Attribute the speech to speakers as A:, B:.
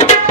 A: you.